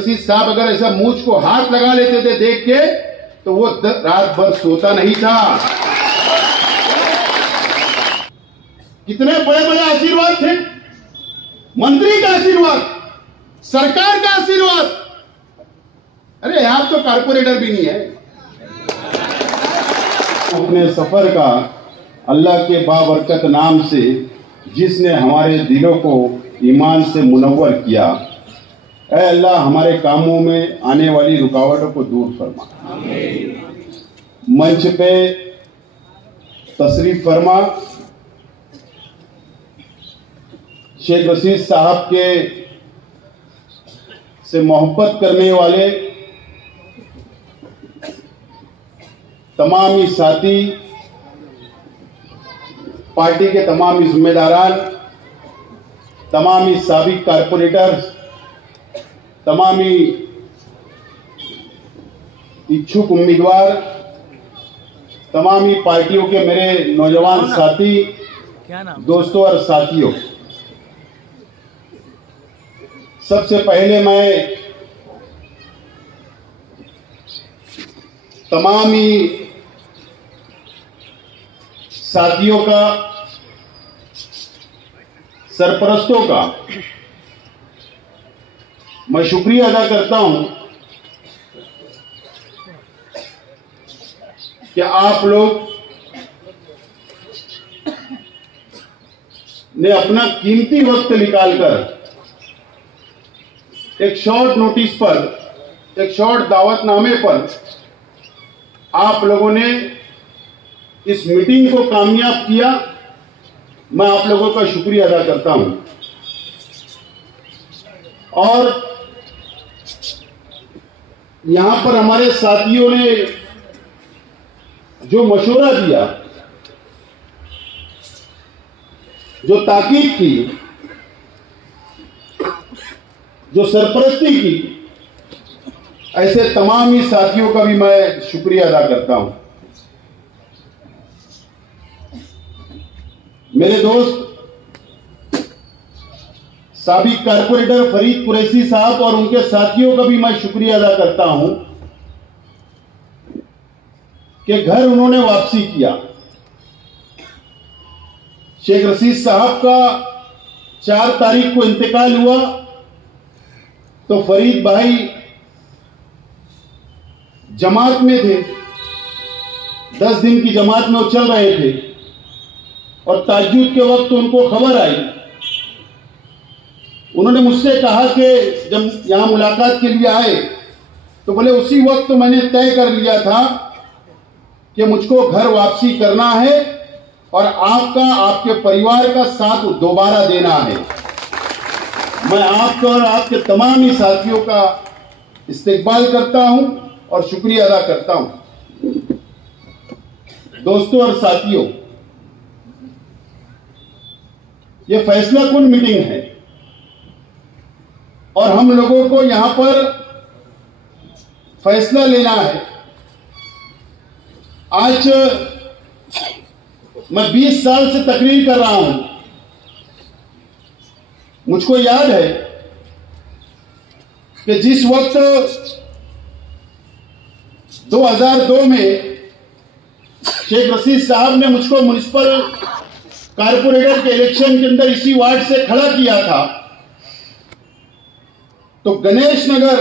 रशीद साहब अगर ऐसा मूंछ को हाथ लगा लेते थे देख के तो वो रात भर सोता नहीं था। कितने बड़े बड़े आशीर्वाद थे, मंत्री का आशीर्वाद, सरकार का आशीर्वाद। अरे यहां तो कारपोरेटर भी नहीं है। अपने सफर का अल्लाह के बाबरकत नाम से जिसने हमारे दिलों को ईमान से मुनव्वर किया, ऐ अल्लाह हमारे कामों में आने वाली रुकावटों को दूर फरमा। मंच पे तशरीफ फरमा शेख रशीद साहब के से मोहब्बत करने वाले तमाम ही साथी, पार्टी के तमाम ही जिम्मेदारान, तमाम ही साबिक कारपोरेटर, तमाम ही इच्छुक उम्मीदवार, तमाम ही पार्टियों के मेरे नौजवान साथी, दोस्तों और साथियों, सबसे पहले मैं तमाम ही साथियों का, सरपरस्तों का मैं शुक्रिया अदा करता हूं कि आप लोग ने अपना कीमती वक्त निकालकर एक शॉर्ट नोटिस पर, एक शॉर्ट दावतनामे पर आप लोगों ने इस मीटिंग को कामयाब किया। मैं आप लोगों का शुक्रिया अदा करता हूं। और यहां पर हमारे साथियों ने जो मशवरा दिया, जो ताकीद की, जो सरपरस्ती की, ऐसे तमाम ही साथियों का भी मैं शुक्रिया अदा करता हूं। मेरे दोस्त साबिक कारपोरेटर फरीद कुरैशी साहब और उनके साथियों का भी मैं शुक्रिया अदा करता हूं कि घर उन्होंने वापसी किया। शेख रशीद साहब का 4 तारीख को इंतकाल हुआ तो फरीद भाई जमात में थे, 10 दिन की जमात में वो चल रहे थे और ताज्जुद के वक्त उनको खबर आई। उन्होंने मुझसे कहा कि जब यहां मुलाकात के लिए आए तो बोले उसी वक्त तो मैंने तय कर लिया था कि मुझको घर वापसी करना है और आपका, आपके परिवार का साथ दोबारा देना है। मैं आपका और आपके तमाम ही साथियों का इस्तकबाल करता हूं और शुक्रिया अदा करता हूं। दोस्तों और साथियों, ये फैसला कुन मीटिंग है और हम लोगों को यहां पर फैसला लेना है। आज मैं 20 साल से तकरीर कर रहा हूं। मुझको याद है कि जिस वक्त 2002 में शेख रशीद साहब ने मुझको म्युनिसिपल कारपोरेटर के इलेक्शन के अंदर इसी वार्ड से खड़ा किया था तो गणेश नगर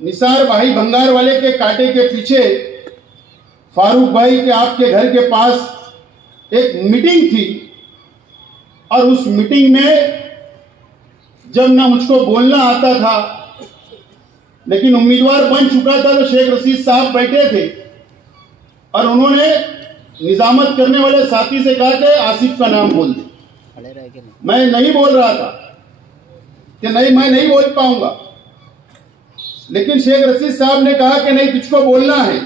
निसार भाई भंगार वाले के कांटे के पीछे फारूक भाई के आपके घर के पास एक मीटिंग थी और उस मीटिंग में जब ना मुझको बोलना आता था लेकिन उम्मीदवार बन चुका था तो शेख रशीद साहब बैठे थे और उन्होंने निजामत करने वाले साथी से कहा कि आसिफ का नाम बोल दे। मैं नहीं बोल रहा था कि नहीं, मैं नहीं बोल पाऊंगा, लेकिन शेख रशीद साहब ने कहा कि नहीं, तुझको बोलना है।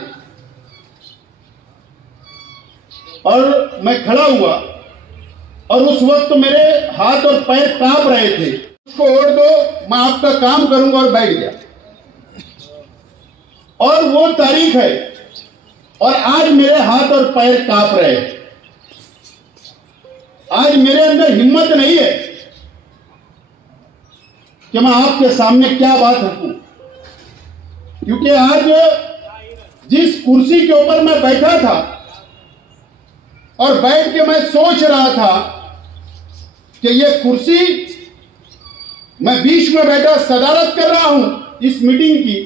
और मैं खड़ा हुआ और उस वक्त मेरे हाथ और पैर कांप रहे थे। उसको ओढ़ दो, मैं आपका काम करूंगा, और बैठ गया। और वो तारीख है और आज मेरे हाथ और पैर कांप रहे हैं। आज मेरे अंदर हिम्मत नहीं है कि मैं आपके सामने क्या बात रखूं, क्योंकि आज जिस कुर्सी के ऊपर मैं बैठा था और बैठ के मैं सोच रहा था कि ये कुर्सी मैं बीच में बैठा सदारत कर रहा हूं इस मीटिंग की,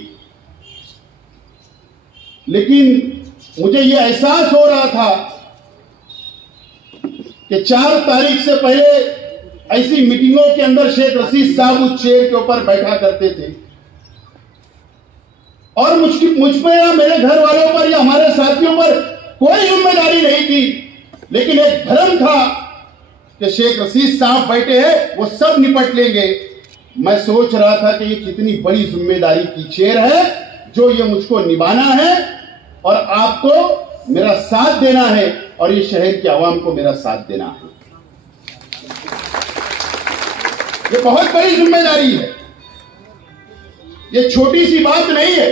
लेकिन मुझे ये एहसास हो रहा था कि 4 तारीख से पहले ऐसी मीटिंगों के अंदर शेख रशीद साहब उस चेयर के ऊपर बैठा करते थे और मुझ पर या मेरे घर वालों पर या हमारे साथियों पर कोई जिम्मेदारी नहीं थी, लेकिन एक भ्रम था कि शेख रशीद साहब बैठे हैं वो सब निपट लेंगे। मैं सोच रहा था कि ये कितनी बड़ी जिम्मेदारी की चेयर है जो ये मुझको निभाना है और आपको मेरा साथ देना है और ये शहर की आवाम को मेरा साथ देना है। ये बहुत बड़ी जिम्मेदारी है, ये छोटी सी बात नहीं है।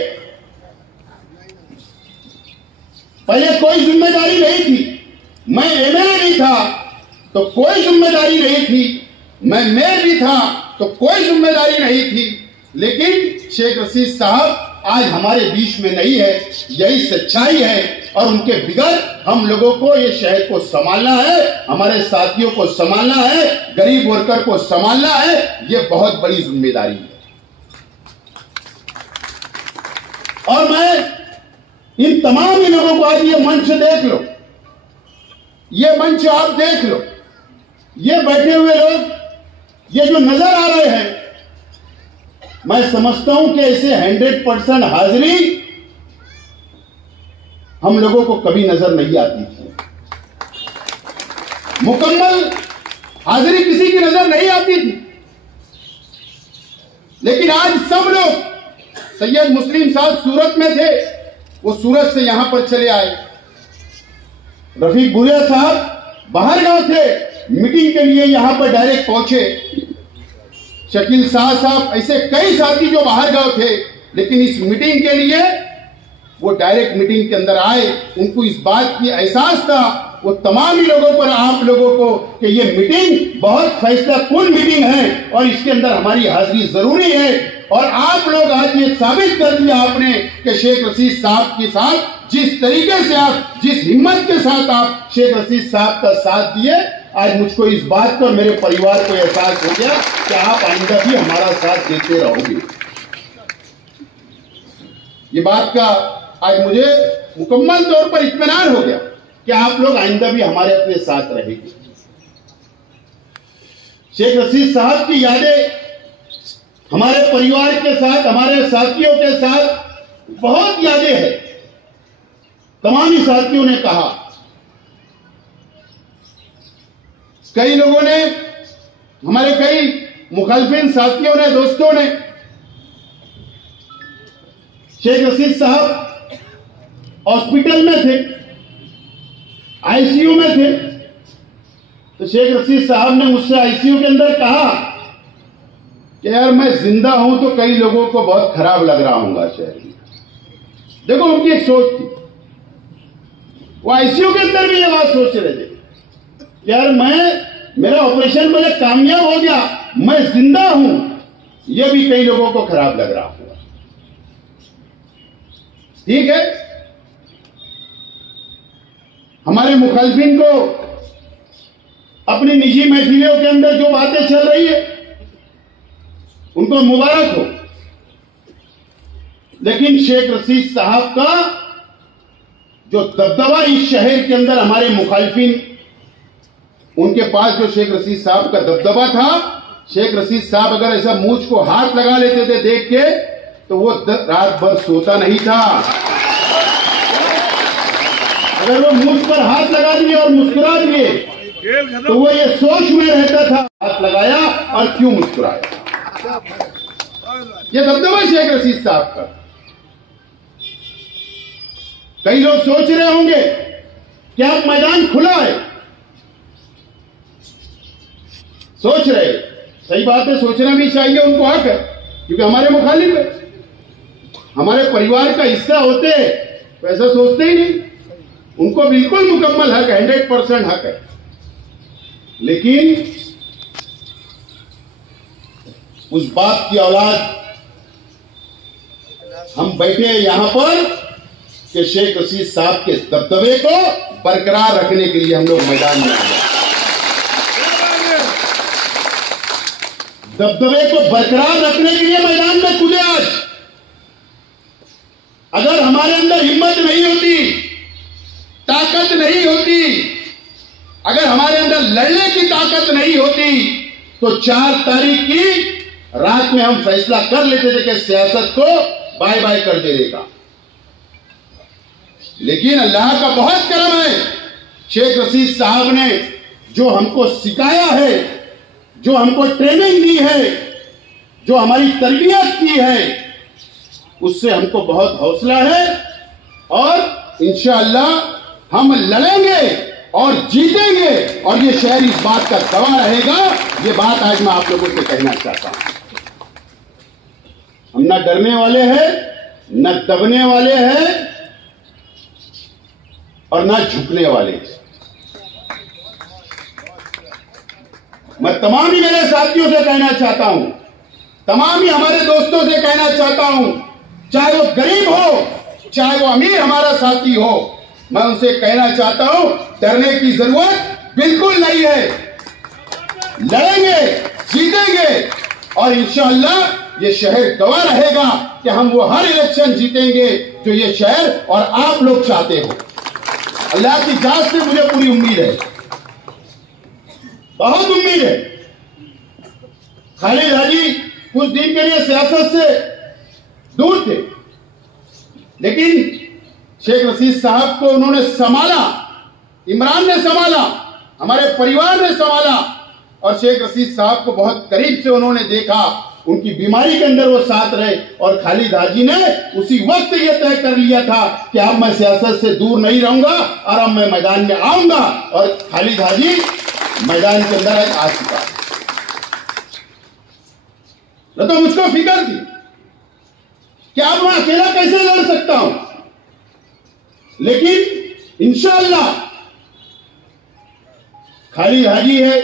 पहले कोई जिम्मेदारी नहीं थी, मैं एमएलए नहीं था तो कोई जिम्मेदारी नहीं थी, मैं मेयर भी था तो कोई जिम्मेदारी नहीं थी, लेकिन शेख रशीद साहब आज हमारे बीच में नहीं है, यही सच्चाई है और उनके बिगैर हम लोगों को ये शहर को संभालना है, हमारे साथियों को संभालना है, गरीब वर्कर को संभालना है। ये बहुत बड़ी जिम्मेदारी है और मैं इन तमाम ही लोगों को आज ये मंच देख लो, ये मंच आप देख लो, ये बैठे हुए लोग, ये जो नजर आ रहे हैं, मैं समझता हूं कि ऐसे 100% हाजिरी हम लोगों को कभी नजर नहीं आती थी। मुकम्मल हाजिरी किसी की नजर नहीं आती थी, लेकिन आज सब लोग, सैयद मुस्लिम साहब सूरत में थे, वो सूरत से यहां पर चले आए, रफीक भुरिया साहब बाहर गांव थे, मीटिंग के लिए यहां पर डायरेक्ट पहुंचे, शकील शाह साहब, ऐसे कई साथी जो बाहर गांव थे, लेकिन इस मीटिंग के लिए वो डायरेक्ट मीटिंग के अंदर आए। उनको इस बात की एहसास था, वो तमाम ही लोगों पर, आप लोगों को, कि ये मीटिंग बहुत फैसला कुन मीटिंग है और इसके अंदर हमारी हाजिरी जरूरी है। और आप लोग आज ये साबित कर दिया आपने कि शेख रशीद साहब के साथ जिस तरीके से आप, जिस हिम्मत के साथ आप शेख रशीद साहब का साथ दिए, आज मुझको इस बात पर, मेरे परिवार को एहसास हो गया कि आप आइंदा भी हमारा साथ देते रहोगे। ये बात का आज मुझे मुकम्मल तौर पर इत्मीनान हो गया कि आप लोग आइंदा भी हमारे अपने साथ रहेंगे। शेख रशीद साहब की यादें हमारे परिवार के साथ, हमारे साथियों के साथ बहुत यादें हैं। तमाम ही साथियों ने कहा, कई लोगों ने, हमारे कई मुखालिफिन साथियों ने, दोस्तों ने, शेख रशीद साहब हॉस्पिटल में थे, आईसीयू में थे, तो शेख रशीद साहब ने मुझसे आईसीयू के अंदर कहा कि यार मैं जिंदा हूं तो कई लोगों को बहुत खराब लग रहा हूंगा शहर में। देखो उनकी एक सोच थी, वो आईसीयू के अंदर भी ये बात सोच रहे थे, यार मेरा ऑपरेशन मुझे कामयाब हो गया, मैं जिंदा हूं, यह भी कई लोगों को खराब लग रहा होगा। ठीक है, हमारे मुखालिफिन को अपनी निजी महफिलों के अंदर जो बातें चल रही है उनको मुबारक हो, लेकिन शेख रशीद साहब का जो दबदबा इस शहर के अंदर, हमारे मुखालिफिन, उनके पास जो शेख रशीद साहब का दबदबा था, शेख रशीद साहब अगर ऐसा मूंछ को हाथ लगा लेते थे देख के तो वो रात भर सोता नहीं था। अगर वो मूंछ पर हाथ लगा दिए और मुस्कुरा दिए तो वो ये सोच में रहता था, हाथ लगाया और क्यों मुस्कुराया। ये दबदबा शेख रशीद साहब का। कई लोग सोच रहे होंगे कि अब मैदान खुला है, सोच रहे, सही बात है, सोचना भी चाहिए, उनको हक है, क्योंकि हमारे मुखालिफ है, हमारे परिवार का हिस्सा होते हैं तो ऐसा सोचते ही नहीं, उनको बिल्कुल मुकम्मल हक है, 100% हक है। लेकिन उस बाप की औलाद हम बैठे यहां पर कि शेख रशीद साहब के दबदबे को बरकरार रखने के लिए हम लोग मैदान में आ गए। दबदबे को बरकरार रखने के लिए मैदान में कूदे आज। अगर हमारे अंदर हिम्मत नहीं होती, ताकत नहीं होती, अगर हमारे अंदर लड़ने की ताकत नहीं होती, तो 4 तारीख की रात में हम फैसला कर लेते थे कि सियासत को बाय बाय कर देगा। लेकिन अल्लाह का बहुत करम है, शेख रशीद साहब ने जो हमको सिखाया है, जो हमको ट्रेनिंग दी है, जो हमारी तरबियत की है, उससे हमको बहुत हौसला है और इंशाअल्लाह हम लड़ेंगे और जीतेंगे और ये शहर इस बात का गवाह रहेगा। ये बात आज मैं आप लोगों से कहना चाहता हूं। हम ना डरने वाले हैं, न दबने वाले हैं और ना झुकने वाले हैं। मैं तमाम ही मेरे साथियों से कहना चाहता हूं, तमाम ही हमारे दोस्तों से कहना चाहता हूं, चाहे वो गरीब हो, चाहे वो अमीर हमारा साथी हो, मैं उनसे कहना चाहता हूं डरने की जरूरत बिल्कुल नहीं है। लड़ेंगे, जीतेंगे और इंशाअल्लाह ये शहर गवाह रहेगा कि हम वो हर इलेक्शन जीतेंगे जो ये शहर और आप लोग चाहते हो। अल्लाह की जात से मुझे पूरी उम्मीद है, बहुत उम्मीद है। खालिद हाजी कुछ दिन के लिए सियासत से दूर थे, लेकिन शेख रशीद साहब को उन्होंने संभाला, इमरान ने संभाला, हमारे परिवार ने संभाला और शेख रशीद साहब को बहुत करीब से उन्होंने देखा। उनकी बीमारी के अंदर वो साथ रहे और खालिद हाजी ने उसी वक्त ये तय कर लिया था कि अब मैं सियासत से दूर नहीं रहूंगा और अब मैं मैदान में आऊंगा और खालिद हाजी मैदान के अंदर आ चुका है। तो मुझको फिक्र थी कि अब मैं अकेला कैसे लड़ सकता हूं, लेकिन इंशाअल्लाह खालिद हाजी है,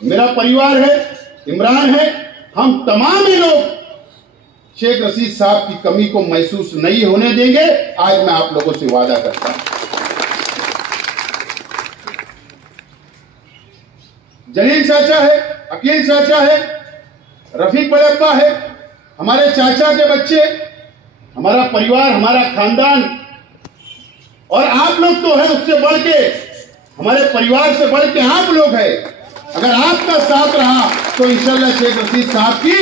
मेरा परिवार है, इमरान है, हम तमाम ही लोग शेख रशीद साहब की कमी को महसूस नहीं होने देंगे। आज मैं आप लोगों से वादा करता हूं। जलील चाचा है, अकील चाचा है, रफीक बड़े अब्बा है, हमारे चाचा के बच्चे, हमारा परिवार, हमारा खानदान और आप लोग तो है, उससे बढ़ के हमारे परिवार से बढ़ के आप लोग हैं। अगर आपका साथ रहा तो इंशाअल्लाह शेख रशीद साहब की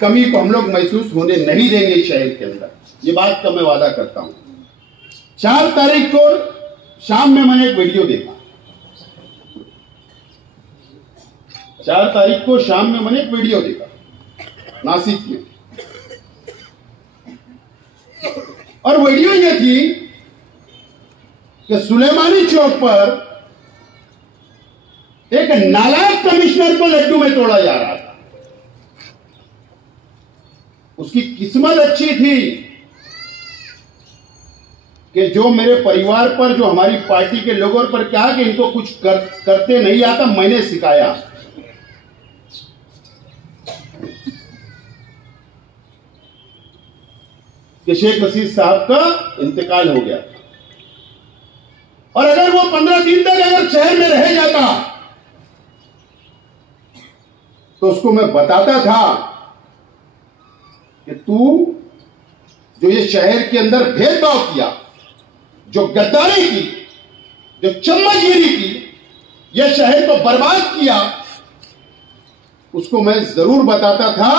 कमी को हम लोग महसूस होने नहीं देंगे शहर के अंदर। ये बात का मैं वादा करता हूं। 4 तारीख को शाम में मैंने एक वीडियो देखा, 4 तारीख को शाम में मैंने एक वीडियो देखा नासिक में, और वीडियो ये थी कि सुलेमानी चौक पर एक नालायक कमिश्नर को लड्डू में तोड़ा जा रहा था। उसकी किस्मत अच्छी थी कि जो मेरे परिवार पर, जो हमारी पार्टी के लोगों पर क्या कि इनको कुछ करते नहीं आता, मैंने सिखाया। कि शेख रशीद साहब का इंतकाल हो गया और अगर वो 15 दिन तक अगर शहर में रह जाता तो उसको मैं बताता था कि तू जो ये शहर के अंदर भेदभाव किया, जो गद्दारी की, जो चम्मचगिरी की, ये शहर को बर्बाद किया, उसको मैं जरूर बताता था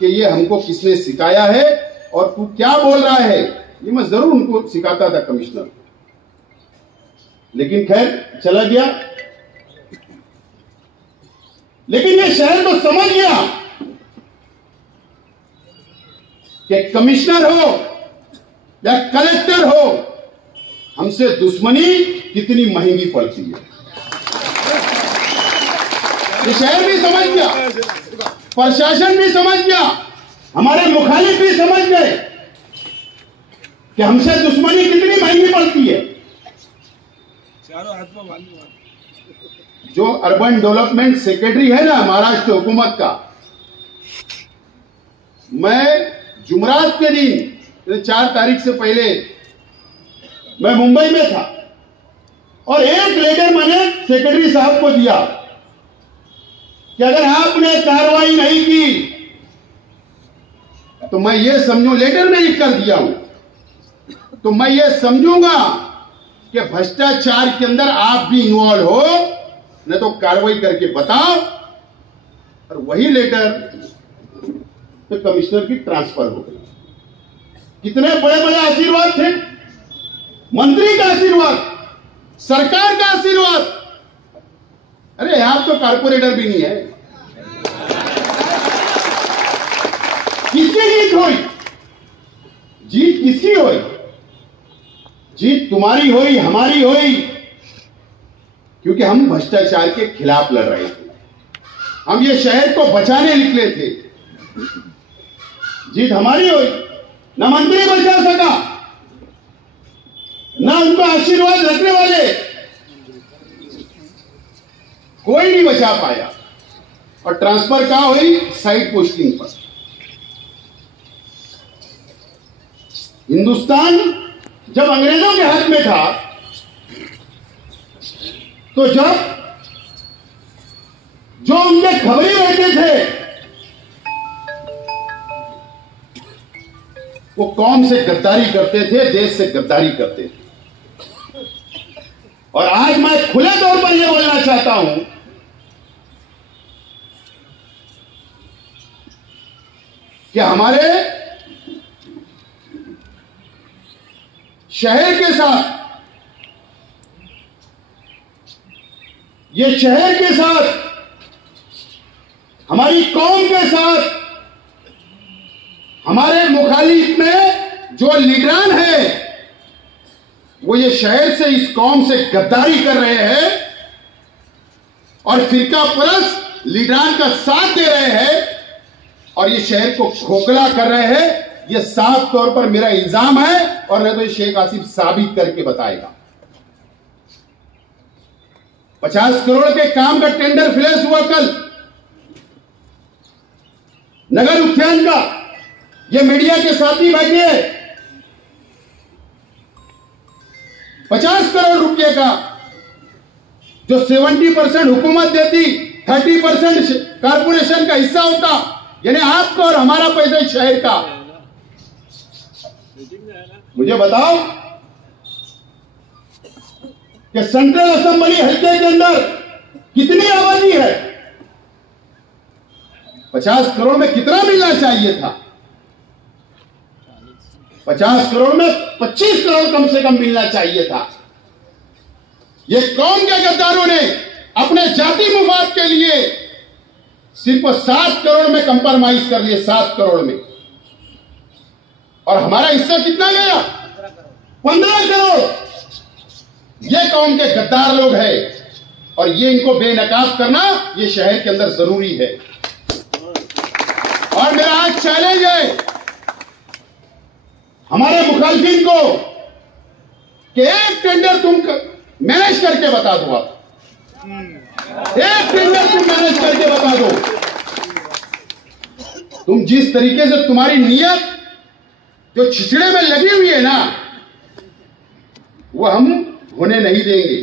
कि ये हमको किसने सिखाया है और तू क्या बोल रहा है। ये मैं जरूर उनको सिखाता था कमिश्नर को। लेकिन खैर चला गया। लेकिन ये शहर तो समझ गया कि कमिश्नर हो या कलेक्टर हो, हमसे दुश्मनी कितनी महंगी पड़ती है। ये शहर भी समझ गया, प्रशासन भी समझ गया, हमारे मुखालिफ भी समझ गए कि हमसे दुश्मनी कितनी महंगी पड़ती है। जो अर्बन डेवलपमेंट सेक्रेटरी है ना महाराष्ट्र हुकूमत का, मैं जुमरात के दिन 4 तारीख से पहले मैं मुंबई में था और एक लेटर मैंने सेक्रेटरी साहब को दिया कि अगर आपने कार्रवाई नहीं की तो मैं ये समझू, लेटर में लिख कर दिया हूं, तो मैं ये समझूंगा कि भ्रष्टाचार के अंदर आप भी इन्वॉल्व हो, न तो कार्रवाई करके बताओ। और वही लेटर तो कमिश्नर की ट्रांसफर हो गई। कितने बड़े बड़े आशीर्वाद थे, मंत्री का आशीर्वाद, सरकार का आशीर्वाद। अरे आप तो कारपोरेटर भी नहीं है। किसकी जीत हुई? जीत किसकी हुई? जीत तुम्हारी हुई, हमारी हुई, क्योंकि हम भ्रष्टाचार के खिलाफ लड़ रहे थे, हम ये शहर को बचाने निकले थे। जीत हमारी हुई। न मंत्री बचा सका, न उनका आशीर्वाद रखने वाले कोई नहीं बचा पाया। और ट्रांसफर कहां हुई? साइड पोस्टिंग पर। हिंदुस्तान जब अंग्रेजों के हाथ में था, तो जब जो उनके खबरी रहते थे वो कौम से गद्दारी करते थे, देश से गद्दारी करते थे। और आज मैं खुले तौर पर यह बोलना चाहता हूं कि हमारे शहर के साथ, ये शहर के साथ, हमारी कौम के साथ, हमारे मुखालिफ में जो लीडरान है वो ये शहर से, इस कौम से गद्दारी कर रहे हैं और फिरका परस्त लीडरान का साथ दे रहे हैं और ये शहर को खोखला कर रहे हैं। ये साफ तौर पर मेरा इल्जाम है और नहीं तो ये शेख आसिफ साबित करके बताएगा। 50 करोड़ के काम का टेंडर फ्लैश हुआ कल नगर उद्यान का। ये मीडिया के साथी बैठे हैं। 50 करोड़ रुपए का जो 70% हुकूमत देती, 30% कारपोरेशन का हिस्सा होता, यानी आपका और हमारा पैसा शहर का। मुझे बताओ कि सेंट्रल असेंबली हल्के के अंदर कितनी आबादी है? 50 करोड़ में कितना मिलना चाहिए था? 50 करोड़ में 25 करोड़ कम से कम मिलना चाहिए था। ये कौन के गद्दारों ने अपने जाति मुफाद के लिए सिर्फ 7 करोड़ में कंप्रोमाइज कर लिए, 7 करोड़ में। और हमारा हिस्सा कितना गया? 15 करोड़। ये कौन के गद्दार लोग हैं और ये इनको बेनकाब करना ये शहर के अंदर जरूरी है। और मेरा आज चैलेंज है हमारे मुखालिफिन को कि एक टेंडर तुम मैनेज करके बता दो। आप एक टेंडर तुम मैनेज करके बता दो। तुम जिस तरीके से, तुम्हारी नीयत जो छिछड़े में लगी हुई है ना, वो हम होने नहीं देंगे।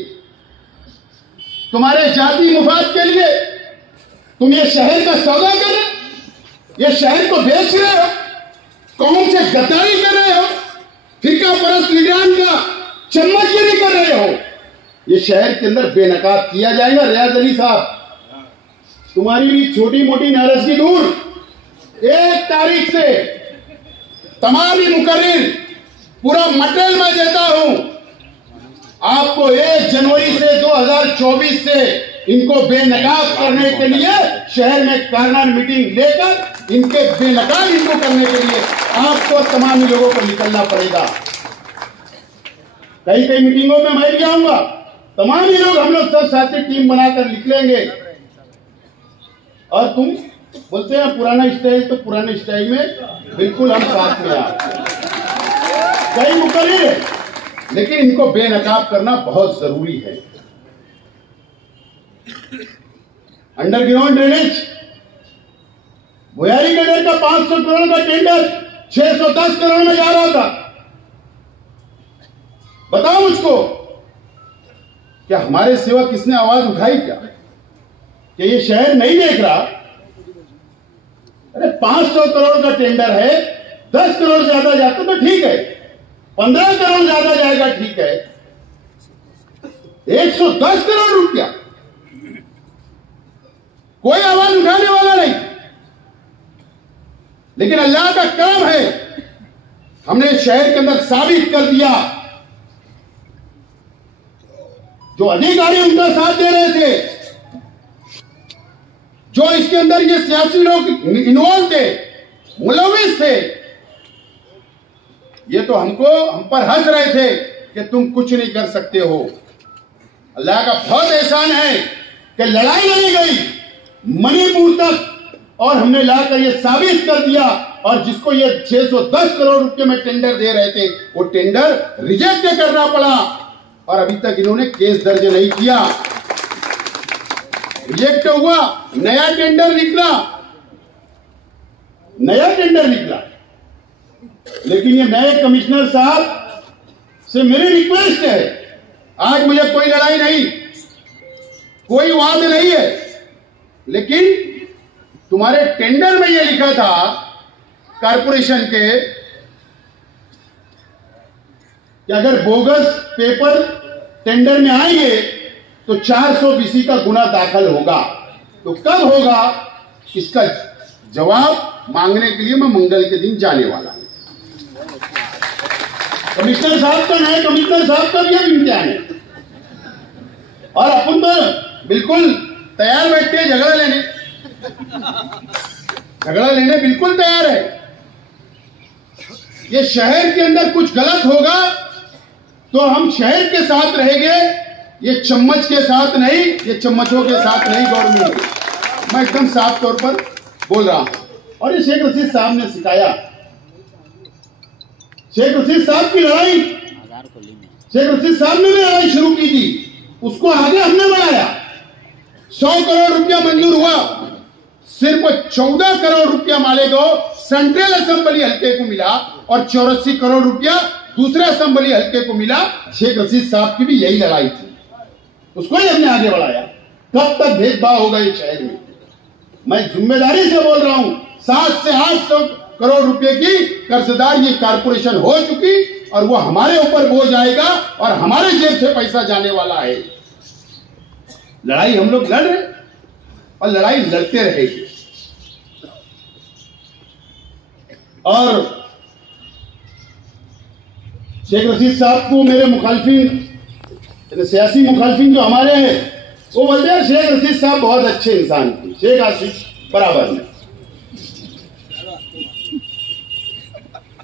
तुम्हारे जाति मुफाद के लिए तुम ये शहर का सौदा कर रहे हो, ये शहर को बेच रहे हो, कौम से गद्दारी कर रहे हो, फिरका परस्त लीडरान का चम्मचगिरी कर रहे हो। ये शहर के अंदर बेनकाब किया जाएगा। रियाज अली साहब, तुम्हारी भी छोटी मोटी नाराजगी दूर। 1 तारीख से तमाम ही मुकर्रिर पूरा मटेरियल मैं देता हूं आपको। 1 जनवरी से 2024 से इनको बेनकाब करने के लिए शहर में कार्नर मीटिंग लेकर इनके बेनकाब इनको करने के लिए आपको तमाम ही लोगों को निकलना पड़ेगा। कई कई मीटिंगों में मैं भी आऊंगा, तमाम ही लोग, हम लोग सब साथी टीम बनाकर निकलेंगे। और तुम बोलते हैं पुराना स्टाइल, तो पुराने स्टाइल में बिल्कुल हम साथ में आ। कई मुकर्रिर, लेकिन इनको बेनकाब करना बहुत जरूरी है। अंडरग्राउंड ड्रेनेज भुयारी कदर का 500 करोड़ का टेंडर 610 करोड़ में जा रहा था। बताओ मुझको, क्या हमारे सिवा किसने आवाज उठाई क्या कि ये शहर नहीं देख रहा? अरे 500 करोड़ का टेंडर है, 10 करोड़ ज्यादा जाता तो ठीक है, 15 करोड़ ज्यादा जाएगा ठीक है, 110 करोड़ रुपया कोई आवाज उठाने वाला नहीं। लेकिन अल्लाह का काम है, हमने शहर के अंदर साबित कर दिया। जो अधिकारी उनका साथ दे रहे थे, जो इसके अंदर ये सियासी लोग इन्वॉल्व थे, मुलविस थे, ये तो हम पर हंस रहे थे कि तुम कुछ नहीं कर सकते हो। अल्लाह का बहुत एहसान है कि लड़ाई लड़ी गई मणिपुर तक और हमने लाकर ये साबित कर दिया, और जिसको ये 610 करोड़ रुपए में टेंडर दे रहे थे वो टेंडर रिजेक्ट करना पड़ा, और अभी तक इन्होंने केस दर्ज नहीं किया। रिजेक्ट हुआ, नया टेंडर निकला, लेकिन ये नए कमिश्नर साहब से मेरी रिक्वेस्ट है, आज मुझे कोई लड़ाई नहीं, कोई वाद नहीं है, लेकिन तुम्हारे टेंडर में ये लिखा था कारपोरेशन के कि अगर बोगस पेपर टेंडर में आएंगे तो 400 बीसी का गुना दाखिल होगा। तो कब होगा, इसका जवाब मांगने के लिए मैं मंगल के दिन जाने वाला हूं। कमिश्नर साहब का नए कमिश्नर साहब का भी इम्तिहान है, और अपन तो बिल्कुल तैयार बैठते हैं झगड़ा लेने बिल्कुल तैयार है। ये शहर के अंदर कुछ गलत होगा तो हम शहर के साथ रहेंगे, ये चम्मच के साथ नहीं, ये चम्मचों के साथ नहीं गवर्नमेंट। मैं एकदम साफ तौर पर बोल रहा हूं। और ये शेख रशीद साहब ने सिखाया, शेख रशीद साहब की लड़ाई, शेख रशीद साहब ने भी लड़ाई शुरू की थी, उसको आगे हमने बढ़ाया। 100 करोड़ रुपया मंजूर हुआ, सिर्फ 14 करोड़ रुपया माले को सेंट्रल असेंबली हल्के को मिला और 84 करोड़ रुपया दूसरे असेंबली हल्के को मिला। शेख रशीद साहब की भी यही लड़ाई थी, उसको ही हमने आगे बढ़ाया। कब तक भेदभाव होगा इस शहर में? मैं जिम्मेदारी से बोल रहा हूं, 700 से 800 करोड़ रुपए की कर्जदार ये कारपोरेशन हो चुकी, और वो हमारे ऊपर बोझ आएगा और हमारे जेब से पैसा जाने वाला है। लड़ाई हम लोग लड़ रहे और लड़ाई लड़ते रहेगी। और शेख रशीद साहब को मेरे मुखालफिन, सियासी मुखालफिन जो हमारे हैं, वो बोलते हैं शेख रशीद साहब बहुत अच्छे इंसान थे, शेख आसिफ बराबर नहीं।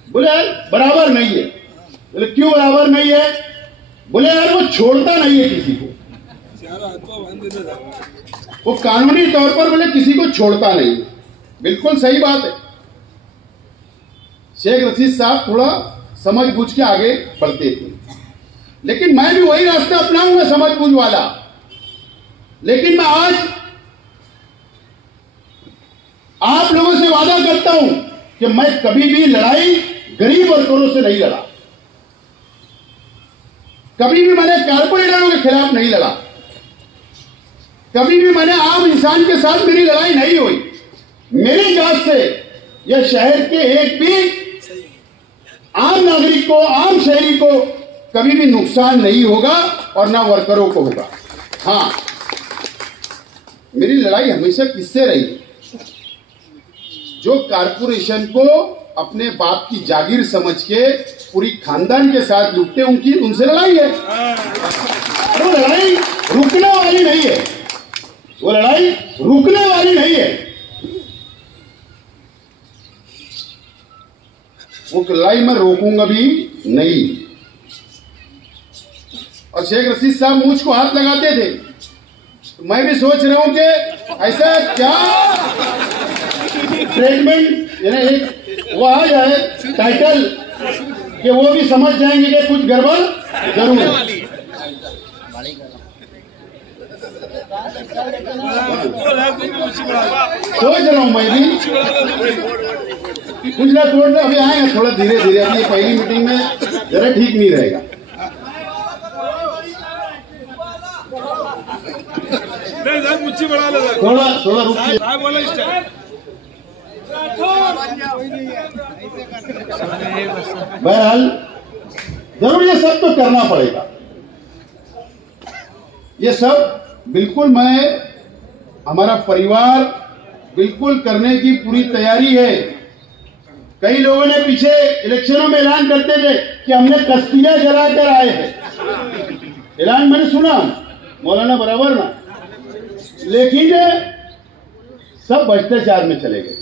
बोले यार बराबर नहीं है। बोले क्यों बराबर नहीं है? बोले यार वो छोड़ता नहीं है किसी को, वो कानूनी तौर पर बोले किसी को छोड़ता नहीं। बिल्कुल सही बात है। शेख रशीद साहब थोड़ा समझ बूझ के आगे बढ़ते थे, लेकिन मैं भी वही रास्ता अपनाऊंगा समझ बूझ वाला। लेकिन मैं आज आप लोगों से वादा करता हूं कि मैं कभी भी लड़ाई गरीब वर्करों से नहीं लड़ा, कभी भी मैंने कारपोरेटरों के खिलाफ नहीं लड़ा, कभी भी मैंने आम इंसान के साथ मेरी लड़ाई नहीं हुई। मेरी जात से यह शहर के एक भी आम नागरिक को, आम शहरी को कभी भी नुकसान नहीं होगा और ना वर्करों को होगा। हाँ, मेरी लड़ाई हमेशा किससे रही? जो कारपोरेशन को अपने बाप की जागीर समझ के पूरी खानदान के साथ लुटते, उनसे लड़ाई है। वो लड़ाई रुकने वाली नहीं है, वो लड़ाई रुकने वाली नहीं है। वो लड़ाई मैं रोकूंगा भी नहीं। और शेख रशीद साहब मुझको हाथ लगाते थे, तो मैं भी सोच रहा हूं कि ऐसा क्या ट्रीटमेंट, यानी एक वो आ जाए टाइटल कि वो भी समझ जाएंगे कि कुछ गड़बड़ जरूर है। सोच रहा हूँ मैं भी कुछ ना तोड़ अभी आएंगे थोड़ा धीरे धीरे। अभी ये पहली मीटिंग में जरा ठीक नहीं रहेगा। थोड़ा थोड़ा रुकिए। बहरहाल जरूर ये सब तो करना पड़ेगा। ये सब बिल्कुल हमारा परिवार बिल्कुल करने की पूरी तैयारी है। कई लोगों ने पीछे इलेक्शनों में ऐलान करते थे कि हमने कश्तियां जलाकर आए हैं। ऐलान मैंने सुना, मौलाना बराबर ना, लेकिन सब भ्रष्टाचार में चले गए,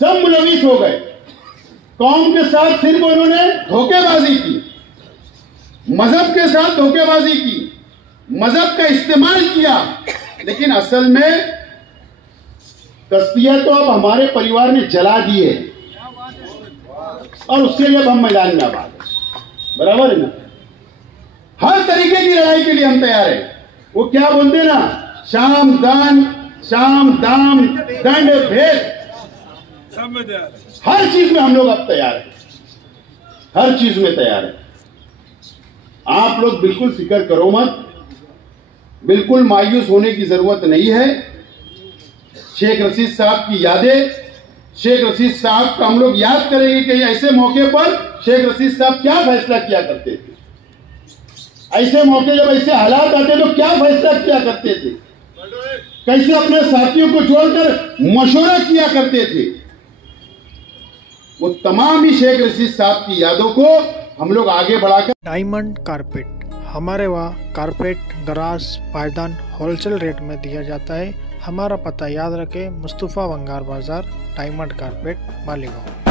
सब मुलविस हो गए। कौम के साथ सिर्फ उन्होंने धोखेबाजी की, मजहब के साथ धोखेबाजी की, मजहब का इस्तेमाल किया, लेकिन असल में कश्तियां तो अब हमारे परिवार ने जला दी है और उसके लिए अब हम मैदान में आबाद हैं। बराबर है ना? हर तरीके की लड़ाई के लिए हम तैयार हैं। वो क्या बोलते ना, शाम दाम दंड भेद, हर चीज में हम लोग अब तैयार हैं, हर चीज में तैयार हैं। आप लोग बिल्कुल फिक्र करो मत, बिल्कुल मायूस होने की जरूरत नहीं है। शेख रशीद साहब की यादें, शेख रशीद साहब का हम लोग याद करेंगे कि ऐसे मौके पर शेख रशीद साहब क्या फैसला किया करते थे, ऐसे मौके जब ऐसे हालात आते तो क्या फैसला किया करते थे, कैसे अपने साथियों को जोड़कर मशवरा किया करते थे। वो तमाम ही शेख रशीद साहब की यादों को हम लोग आगे बढ़ाकर। डायमंड कारपेट, हमारे वहाँ कारपेट, दराज, पायदान होलसेल रेट में दिया जाता है। हमारा पता याद रखें, मुस्तफ़ा वंगार बाजार, डायमंड कारपेट, मालीगांव।